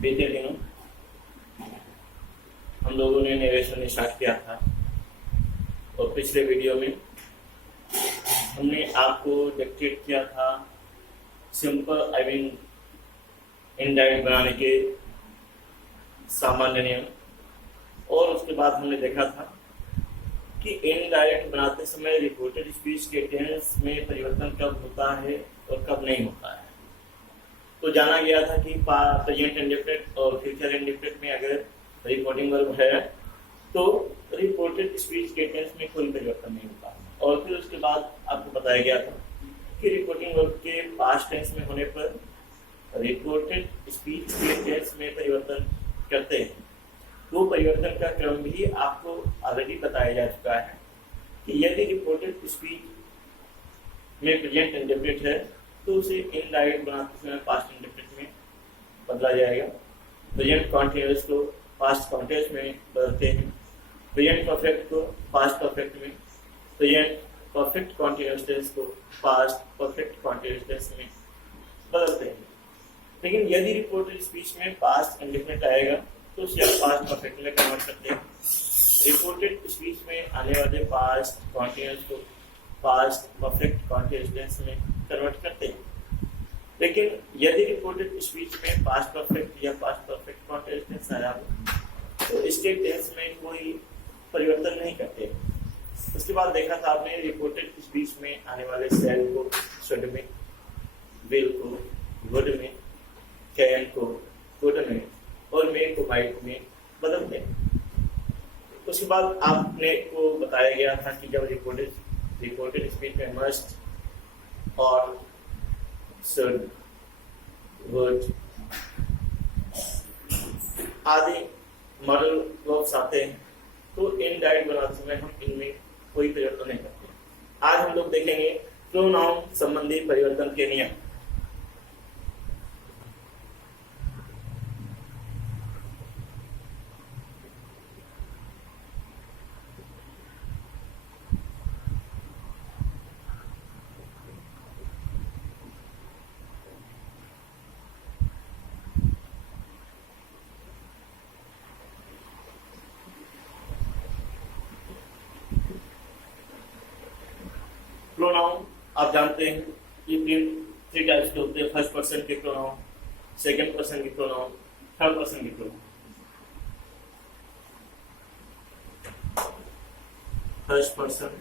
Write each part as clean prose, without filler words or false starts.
बीते दिनों हम लोगों ने नरेशन स्टार्ट किया था और पिछले वीडियो में हमने आपको डिक्टेट किया था सिंपल इनडायरेक्ट बनाने के सामान्य नियम, और उसके बाद हमने देखा था कि इनडायरेक्ट बनाते समय रिपोर्टेड स्पीच के टेंस में परिवर्तन कब होता है और कब नहीं होता है। तो जाना गया था कि प्रेजेंट इंडेफिनिट और फ्यूचर इंडेफिनिट में अगर रिपोर्टिंग वर्ब है तो रिपोर्टेड स्पीच के टेंस में कोई परिवर्तन नहीं होता, और फिर उसके बाद आपको बताया गया था कि रिपोर्टिंग वर्ब के पास्ट टेंस में होने पर रिपोर्टेड स्पीच के टेंस में परिवर्तन करते हैं। वो परिवर्तन का क्रम भी आपको ऑलरेडी बताया जा चुका है कि यदि रिपोर्टेड स्पीच में प्रेजेंट इंडेफिनिट है तो उसे इनडायरेक्ट बनाते समय पास्ट इंडेफिनिट में बदला जाएगा। प्रेजेंट कॉन्टिन्यूअस को पास्ट कॉन्टिन्यूअस में बदलते हैं, प्रेजेंट परफेक्ट को पास्ट परफेक्ट में, प्रेजेंट परफेक्ट कॉन्टिन्यूअस टेंस को पास्ट परफेक्ट कॉन्टिन्यूअस टेंस में बदलते हैं। लेकिन यदि रिपोर्टेड स्पीच में पास्ट इंडेफिनिट आएगा तो उसे आप पास्ट परफेक्ट में कन्वर्ट करते हैं। रिपोर्टेड स्पीच में आने वाले पास्ट कॉन्टिन्यूअस को पास्ट परफेक्ट कॉन्टिन्यूअस टेंस में कन्वर्ट करते हैं। लेकिन यदि रिपोर्टेड स्पीच में पास्ट परफेक्ट या पास्ट परफेक्ट कॉन्टिन्यूअस टेंस आया तो इसके टेंस में कोई परिवर्तन नहीं करते। उसके बाद देखा था आपने रिपोर्टेड स्पीच में आने वाले सेल को शुड में, विल को वुड में, कैन को कुड में और मे को माइट में बदलते हैं। उसके बाद आपने को बताया गया था कि जब रिपोर्टेड स्पीच में मस्ट और शुड, वुड आदि मॉडल वर्ब्स आते हैं तो इनडायरेक्ट बनाते समय हम इनमें कोई परिवर्तन नहीं करते। आज हम लोग देखेंगे प्रोनाउन संबंधी परिवर्तन के नियम। प्रोनाउन आप जानते हैं ये थ्री टाइप्स के होते हैं। फर्स्ट पर्सन के प्रोनाउन, सेकंड पर्सन के प्रोनाउन, थर्ड पर्सन के pronoun. First person,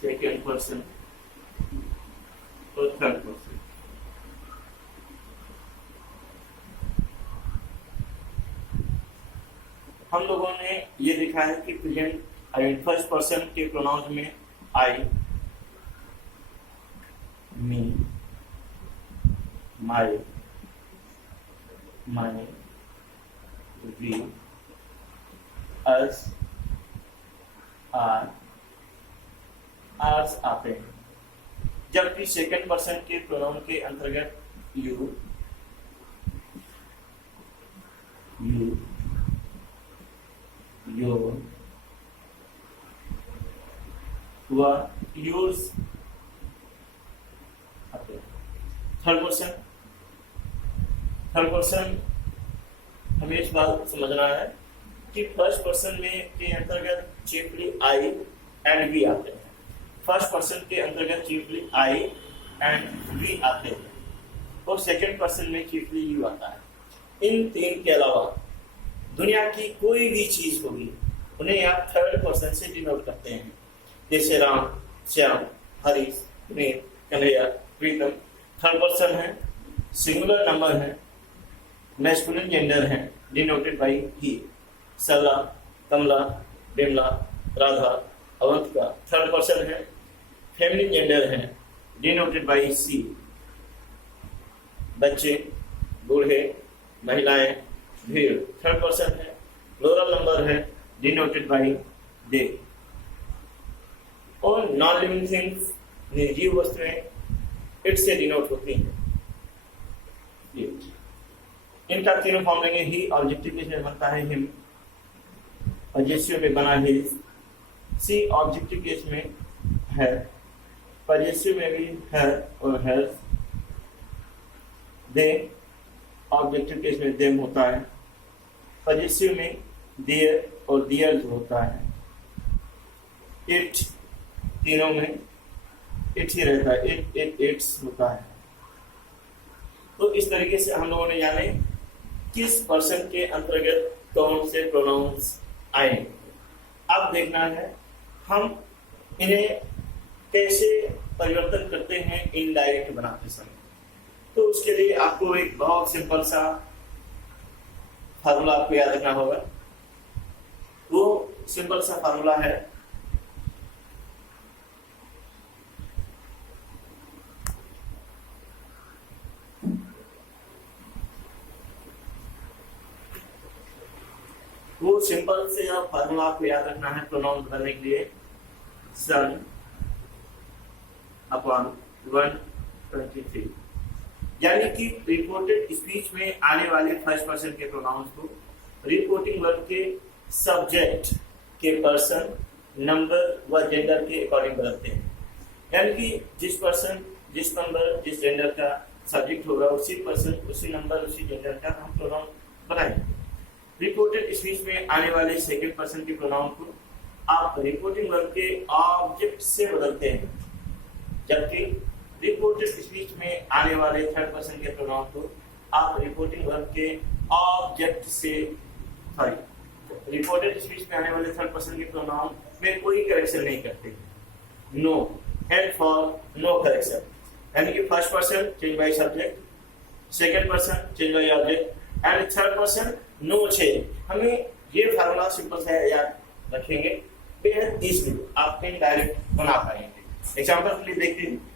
second person और थर्ड पर्सन। हम लोगों ने ये देखा है कि प्रेजेंट फर्स्ट पर्सन के प्रोनाउंस में आई, मी, माई, माई, वी, अस, आर, आर्स आते हैं। जबकि सेकंड पर्सन के प्रोनाउन के अंतर्गत यू, यू, योर, योर्स आते हैं। थर्ड पर्सन हमें इस बात समझना है कि फर्स्ट पर्सन में के अंतर्गत चीफली आई एंड वी आते हैं। फर्स्ट पर्सन के अंतर्गत चीफली आई एंड वी आते हैं और सेकंड पर्सन में चीफली यू आता है। इन तीन के अलावा दुनिया की कोई भी चीज होगी उन्हें आप थर्ड पर्सन से डिनोट करते हैं। जैसे राम, श्याम, हरीश, नील, कन्हैया, प्रीतम थर्ड पर्सन है, सिंगुलर नंबर है, मैस्कुलिन जेंडर है, denoted by he. Sarla, Kamla, Bimla, Radha, Avantika third person है, फेमिनिन जेंडर है, डिनोटेड बाई सी। बच्चे, बूढ़े, महिलाएं, भीड़ थर्ड पर्सन है, प्लूरल नंबर है, डिनोटेड बाई दे। और नॉन लिविंग थिंग्स निर्जीव वस्तुएं इट से डिनोट होती हैं। इनका तीनों फॉर्म लेंगे। ही ऑब्जेक्टिव केस में बनता है हिम, पजेसिव में बना हिज, सी ऑब्जेक्टिव केस में है, पॉजिटिव में भी है और हैज, दे ऑब्जेक्टिव केस में देम होता है, पॉजिटिव में देयर और दियर होता है, इट तीनों में इट ही रहता है, इट्स होता है। तो इस तरीके से हम लोगों ने जाने किस पर्सन के अंतर्गत कौन से प्रोनाउंस आए। अब देखना है हम इन्हें कैसे परिवर्तन करते हैं इनडायरेक्ट बनाते समय। तो उसके लिए आपको एक बहुत सिंपल सा फार्मूला आपको याद रखना होगा। वो सिंपल सा फार्मूला है सिंपल से फार्मूला आपको याद रखना है प्रोनाउन बदलने के लिए, सन अपॉन 123, यानी कि रिपोर्टेड स्पीच में आने वाले फर्स्ट पर्सन के प्रोनाउंस को रिपोर्टिंग वर्ब के सब्जेक्ट के पर्सन, नंबर व जेंडर के अकॉर्डिंग बदलते हैं। यानी कि जिस पर्सन, जिस नंबर, जिस जेंडर का सब्जेक्ट होगा उसी पर्सन, उसी नंबर, उसी जेंडर का हम प्रोनाउन बनाएंगे। रिपोर्टेड स्पीच में आने वाले सेकंड पर्सन के प्रोनाउन को आप रिपोर्टिंग वर्ब के ऑब्जेक्ट से बदलते हैं, जबकि रिपोर्टेड स्पीच में आने वाले थर्ड पर्सन के प्रोनाउन को आप रिपोर्टिंग वर्ब के ऑब्जेक्ट से, रिपोर्टेड स्पीच में आने वाले थर्ड पर्सन के प्रोनाउन में कोई करेक्शन नहीं करते, no and for no correction. यानी कि first person change by subject, second person change by object and third person no change. हमें ये फार्मूला सिंपल से याद रखेंगे, बेहद इजीली आप इनडायरेक्ट बना पाएंगे। एग्जांपल के लिए देखते हैं।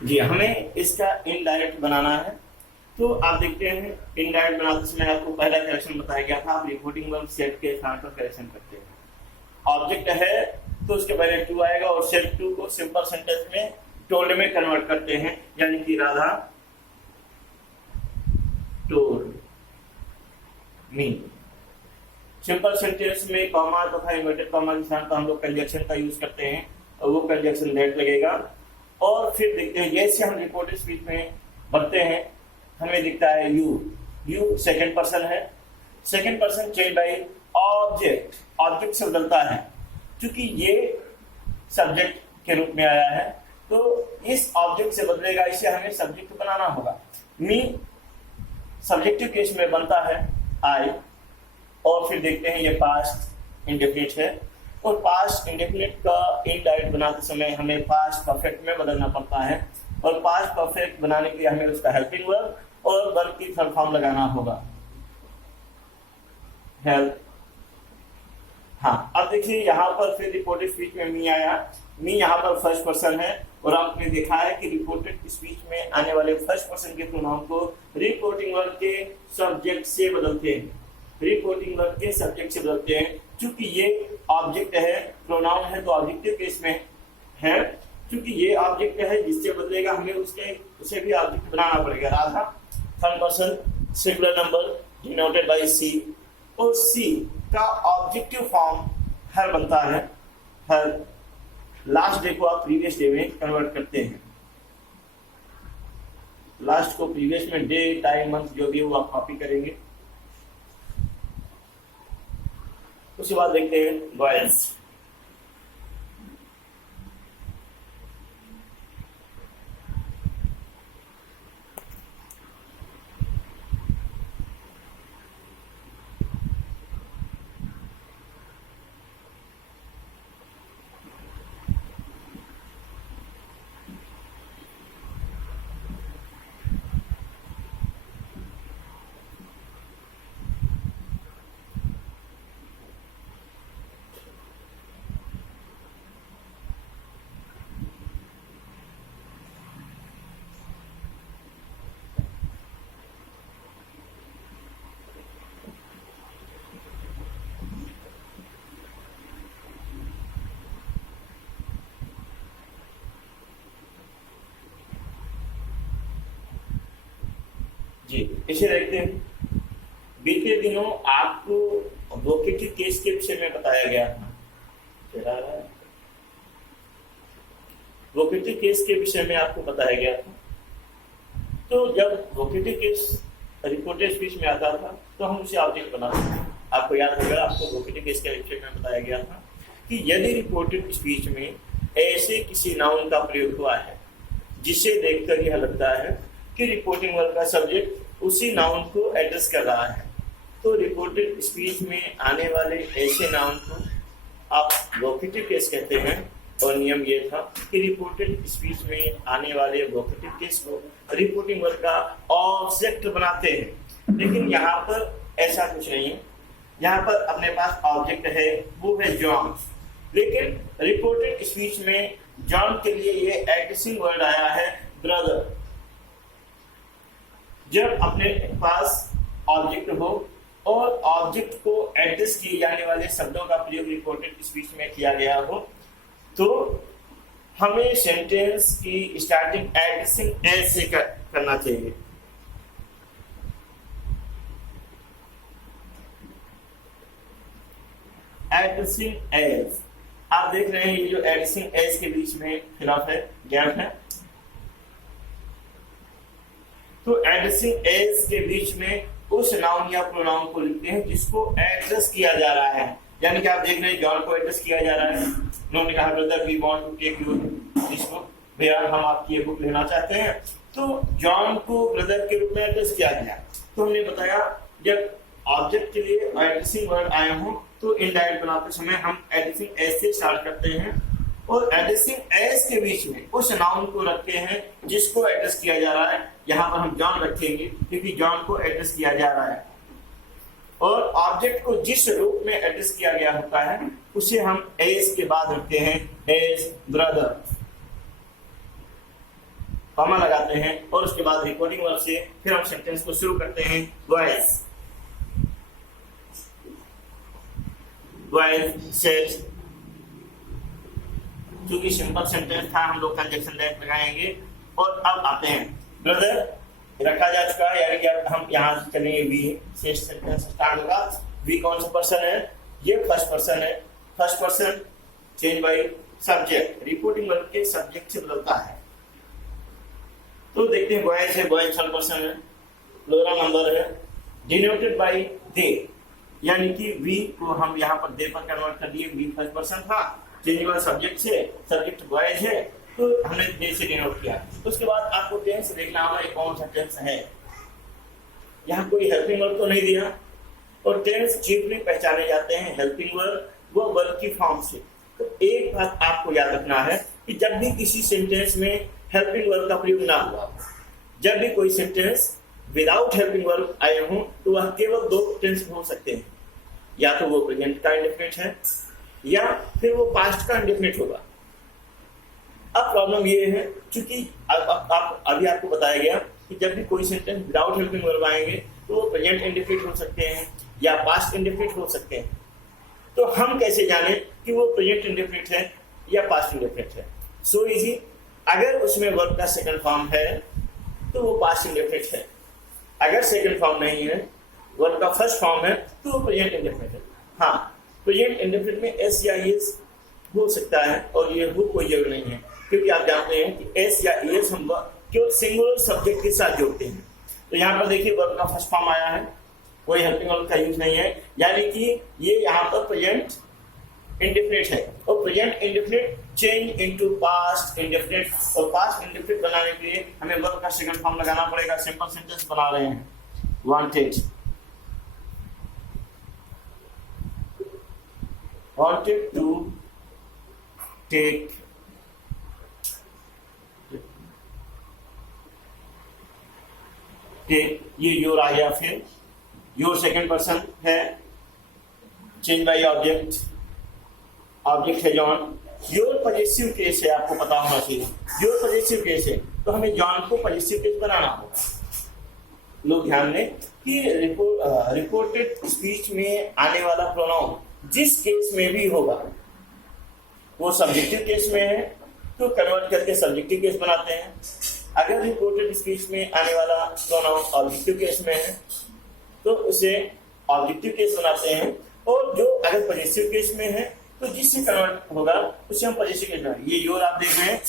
जी, हमें इसका इनडायरेक्ट बनाना है। तो आप देखते हैं इनडायरेक्ट बनाते समय आपको पहला करेक्शन बताया गया था, आप रिपोर्टिंग वर्ब सेट के स्थान पर करेक्शन करते हैं। ऑब्जेक्ट है तो उसके पहले टू आएगा और सेट टू को सिंपल सेंटेंस में टोल्ड में कन्वर्ट करते हैं, यानी कि Radha told me. Simple sentence में कॉमा तथा इन्वर्टेड कॉमा के स्थान पर हम लोग कंजक्शन का यूज करते हैं और वो कंजक्शन दैट लगेगा। और फिर देखते हैं जैसे हम रिपोर्टेड स्पीच में बढ़ते हैं हमें दिखता है यू सेकंड पर्सन है, second person change by object, object से बदलता है। क्योंकि ये सब्जेक्ट के रूप में आया है तो इस ऑब्जेक्ट से बदलेगा, इसे हमें सब्जेक्ट बनाना होगा। मी सब्जेक्टिव केस में बनता है आई। और फिर देखते हैं ये पास्ट इंडेफिनिट है और पास्ट इंडेफिनिट का इनडायरेक्ट बनाते समय हमें पास्ट परफेक्ट में बदलना पड़ता है और पास्ट परफेक्ट बनाने के लिए हमें उसका हेल्पिंग वर्ब और वर्ब की थर्ड फॉर्म लगाना होगा, हेल्प। हाँ, अब देखिए यहाँ पर फिर रिपोर्टेड स्पीच में मी आया। मी यहाँ पर फर्स्ट पर्सन है और आपने देखा है कि रिपोर्टेड स्पीच में आने वाले फर्स्ट पर्सन के प्रोनाउन को रिपोर्टिंग वर्ब के सब्जेक्ट से बदलते हैं, रिपोर्टिंग वर्ब के सब्जेक्ट से बदलते हैं। क्योंकि ये ऑब्जेक्ट है, प्रोनाउन है तो ऑब्जेक्टिव केस में है। क्योंकि ये ऑब्जेक्ट है जिससे बदलेगा हमें उसे भी ऑब्जेक्ट बनाना पड़ेगा। Radha third person singular number denoted by C और सी का ऑब्जेक्टिव फॉर्म हर बनता है, हर। लास्ट डे को आप प्रीवियस डे में कन्वर्ट करते हैं, लास्ट को प्रीवियस में डे टाइम मंथ जो भी वो आप कॉपी करेंगे। उसके बाद देखते हैं वॉयल्स। जी, इसे देखते हैं। बीते दिनों आपको वोकेटिव केस के विषय में बताया गया था। चला रहा है। वोकेटिव केस के विषय में आपको बताया गया था। तो जब वोकेटिव केस रिपोर्टेड स्पीच में आता था तो हम उसे ऑब्जेक्ट बनाते हैं। आपको याद होगा, आपको वोकेटिव केस के विषय में बताया गया था कि यदि रिपोर्टेड स्पीच में ऐसे किसी नाउन का प्रयोग हुआ है जिसे देखकर यह लगता है कि रिपोर्टिंग वर्ब का सब्जेक्ट उसी नाउन को एड्रेस कर रहा है, तो रिपोर्टेड स्पीच में आने वाले ऐसे नाउन को आप वोकेटिव केस कहते हैं। और नियम ये था कि रिपोर्टेड स्पीच में आने वाले वोकेटिव केस को रिपोर्टिंग वर्ब का ऑब्जेक्ट बनाते हैं। लेकिन यहाँ पर ऐसा कुछ नहीं है। यहाँ पर अपने पास ऑब्जेक्ट है, वो है जॉन। लेकिन रिपोर्टेड स्पीच में जॉन के लिए ये एड्रेसिंग वर्ड आया है ब्रदर। जब अपने पास ऑब्जेक्ट हो और ऑब्जेक्ट को एड्रेस किए जाने वाले शब्दों का प्रयोग रिपोर्टेड स्पीच में किया गया हो, तो हमें सेंटेंस की स्टार्टिंग एड्रेसिंग एज से करना चाहिए। एड्रेसिंग एज, आप देख रहे हैं ये जो एड्रेसिंग एज के बीच में खिलाफ है, गैप है। तो एड्रेसिंग एज के बीच में उस नाउन या प्रोनाउन को लिखते हैं जिसको एड्रेस किया जा रहा है। यानी कि आप देख रहे हैं जॉन को एड्रेस किया जा रहा है। उन्होंने कहा brother we want to take your book, भैया हम आपकी ये बुक लेना चाहते हैं। तो जॉन को ब्रदर के रूप में एड्रेस किया गया। तो हमने बताया जब ऑब्जेक्ट के लिए एड्रेसिंग वर्ड आए हों तो इनडायरेक्ट बनाते समय हम एड्रेसिंग एज से स्टार्ट करते हैं और एड्रेसिंग एज के बीच में उस नाउन को रखते हैं जिसको एड्रेस किया जा रहा है। यहाँ पर हम जॉन रखेंगे क्योंकि जॉन को एड्रेस किया जा रहा है। और ऑब्जेक्ट को जिस रूप में एड्रेस किया गया होता है उसे हम एज के बाद रखते हैं एज ब्रदर, कॉमा लगाते हैं और उसके बाद रिपोर्टिंग वर्ब से फिर हम सेंटेंस को शुरू करते हैं बॉयज सेड। क्योंकि सिंपल सेंटेंस था हम लोग कंजक्शन दैट लगाएंगे। और अब आते हैं ब्रदर रखा जा चुका है, यानी कि अब हम यहाँ से चलेंगे वी से सेंटेंस स्टार्ट होगा। वी कौन सा पर्सन है? ये फर्स्ट पर्सन है। First person change by subject, reporting verb के सब्जेक्ट से बदलता है। तो देखते हैं बॉयज है, बॉयज थर्ड पर्सन है, प्लूरल नंबर है, डिनोटेड बाय दे, यानी कि वी को हम यहाँ पर दे पर कन्वर्ट कर दिए। वी फर्स्ट पर्सन था, चेंज बाय सब्जेक्ट से, सब्जेक्ट बॉयज है तो हमने दे से डिनोट किया। तो उसके बाद आपको टेंस देखना होगा ये कौन सा टेंस है। यहाँ कोई हेल्पिंग वर्ब तो नहीं दिया। और टेंस चीफली पहचाने जाते हैं हेल्पिंग वर्ब व वर्ब की फॉर्म से। तो एक बात आपको याद रखना है कि जब भी किसी सेंटेंस में हेल्पिंग वर्ब का प्रयोग ना हुआ, जब भी कोई सेंटेंस विदाउट हेल्पिंग वर्ब आए हों तो वह केवल दो टेंस हो सकते हैं, या तो वो प्रेजेंट का इंडेफिनिट है या फिर वो पास्ट का इंडेफिनिट होगा। अब प्रॉब्लम ये है क्योंकि अभी आपको बताया गया कि जब भी कोई सेंटेंस विदाउट हेल्पिंग वर्ब आएंगे तो वो प्रेजेंट इंडेफिनिट हो सकते हैं या पास्ट इंडेफिनिट हो सकते हैं। तो हम कैसे जाने कि वो प्रेजेंट इंडेफिनिट है या पास्ट इंडेफिनिट है? सो इजी, अगर उसमें वर्ब का सेकंड फॉर्म है तो वो पास्ट इंडेफिनिट है। अगर सेकंड फॉर्म नहीं है, वर्ब का फर्स्ट फॉर्म है तो वो प्रेजेंट इंडेफिनिट है। हाँ, प्रेजेंट इंडेफिनिट में एस या एस हो सकता है और ये हो कोई जरूर नहीं है, क्योंकि आप जानते हैं कि एस या एस हम केवल सिंगुलर सब्जेक्ट के साथ जोड़ते हैं। तो यहाँ पर देखिए वर्ब का फर्स्ट फॉर्म आया है, कोई हेल्पिंग वर्ब का यूज नहीं है, यानी कि ये यहाँ पर प्रेजेंट इंडेफिनिट है। और present indefinite change into past indefinite, और पास्ट इंडेफिनिट बनाने के लिए हमें वर्ब का सेकंड फॉर्म लगाना पड़ेगा। सिंपल सेंटेंस बना रहे हैं, wanted to take ये योर आ गया, फिर योर सेकंड पर्सन है, चेंज बाय ऑब्जेक्ट, ऑब्जेक्ट है जॉन। योर पॉजिटिव केस है, आपको पता होना चाहिए। योर पॉजिटिव केस है तो हमें जॉन को पॉजिटिव केस बनाना होगा। लोग ध्यान दें कि रिपोर्टेड स्पीच में आने वाला प्रोनाउन जिस केस में भी होगा, वो सब्जेक्टिव केस में है तो कन्वर्ट करके सब्जेक्टिव केस बनाते हैं, अगर रिपोर्टेड स्पीच में आने वाला प्रोनाउन ऑब्जेक्टिव केस में है तो उसे ऑब्जेक्टिव केस बनाते हैं, और जो अगर पॉजिटिव केस में है तो जिससे कन्वर्ट होगा उसे हम पॉजिटिव केस बनाएंगे। ये योर आप देख रहे हैं,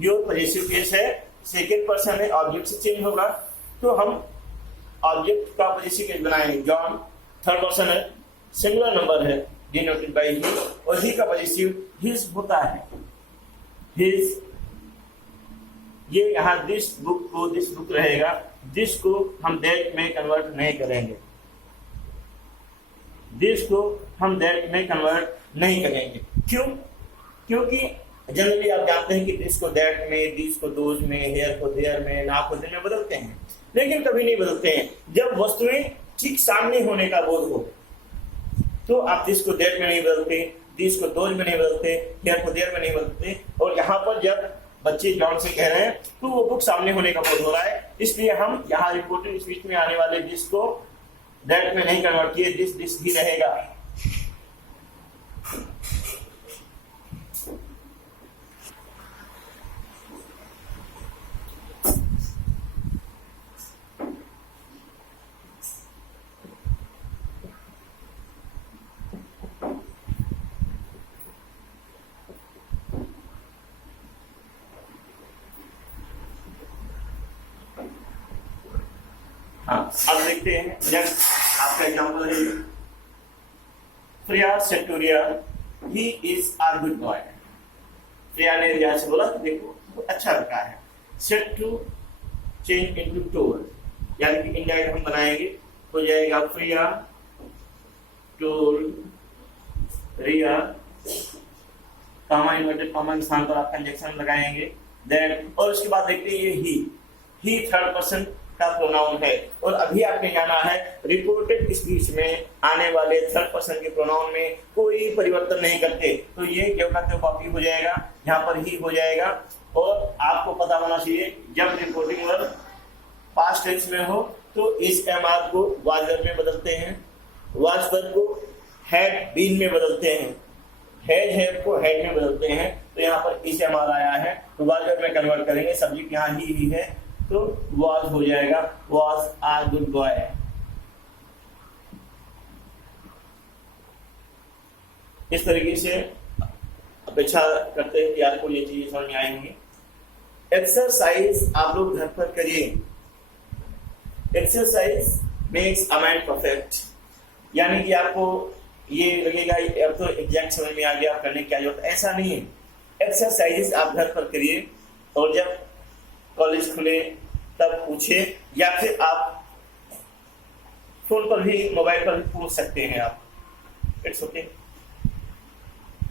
योर पॉजिटिव केस है, सेकेंड पर्सन है, ऑब्जेक्ट से चेंज होगा तो हम ऑब्जेक्ट का पॉजिटिव केस बनाएंगे। जॉन थर्ड पर्सन है, सिंगुलर नंबर है डिनोटेड बाय ही, और ही का पॉजिटिव हिज होता है, हिज। ये यहाँ दिस बुक को दिस बुक रहेगा, दिस को हम दैट में कन्वर्ट नहीं करेंगे, दिस को हम दैट में कन्वर्ट नहीं करेंगे। क्यों? क्योंकि जनरली आप जानते हैं कि दिस को दैट में, दिस को दोज में, हेयर को देयर में, ना को दिन में बदलते हैं, लेकिन कभी नहीं बदलते हैं जब वस्तुएं ठीक सामने होने का बोध हो। तो आप दिस को दैट में नहीं बदलते, दिस को दोज में नहीं बदलते, हेयर को देयर में नहीं बदलते, और यहाँ पर जब बच्चे जॉन से कह रहे हैं तो वो बुक सामने होने का बोध हो रहा है, इसलिए हम यहाँ रिपोर्टेड स्पीच में आने वाले दिस को दैट में नहीं कन्वर्ट किए, दिस दिस ही रहेगा। हाँ, अब देखते हैं नेक्स्ट आपका एग्जाम्पल है Priya said to Riya he is are good boy. Priya ने रिया से बोला देखो वो अच्छा लड़का है। Said to change into told, यानी कि इंडायरेक्ट हम बनाएंगे, हो जाएगा Priya told Riya, comma inverted comma के स्थान पर आप कंजक्शन लगाएंगे, देन, और उसके बाद देखते हैं ये ही थर्ड पर्सन का प्रोनाउन है, और अभी आपने जाना है रिपोर्टेड स्पीच में आने वाले थर्ड पर्सन के प्रोनाउन में कोई परिवर्तन नहीं करते, तो ये क्यों का क्यों कॉपी हो जाएगा, यहाँ पर ही हो जाएगा। और आपको पता होना चाहिए जब रिपोर्टिंग वर्ब पास्ट टेंस में हो तो इस एमआर को वाज वर्ब में बदलते हैं, वाज वर्ब को हैड बीन में बदलते हैं, हैड को हैड में बदलते हैं, तो यहाँ पर इस एमआर आया है तो वाज वर्ब में कन्वर्ट करेंगे, सब्जेक्ट यहाँ ही है तो वाज हो जाएगा, वाज आ गुड बॉय। इस तरीके से अपेक्षा करते हैं कि आपको ये चीजें समझ में आएंगी। एक्सरसाइज आप लोग घर पर करिए। Exercise makes a man perfect, यानी कि आपको ये लगेगा अब तो एग्जैक्ट समझ में आ गया, आप करने की क्या जरूरत, ऐसा नहीं है। एक्सरसाइजेस आप घर पर करिए, और जब कॉलेज खुले तब पूछे, या फिर आप फोन पर भी, मोबाइल पर भी पूछ सकते हैं आप, इट्स ओके।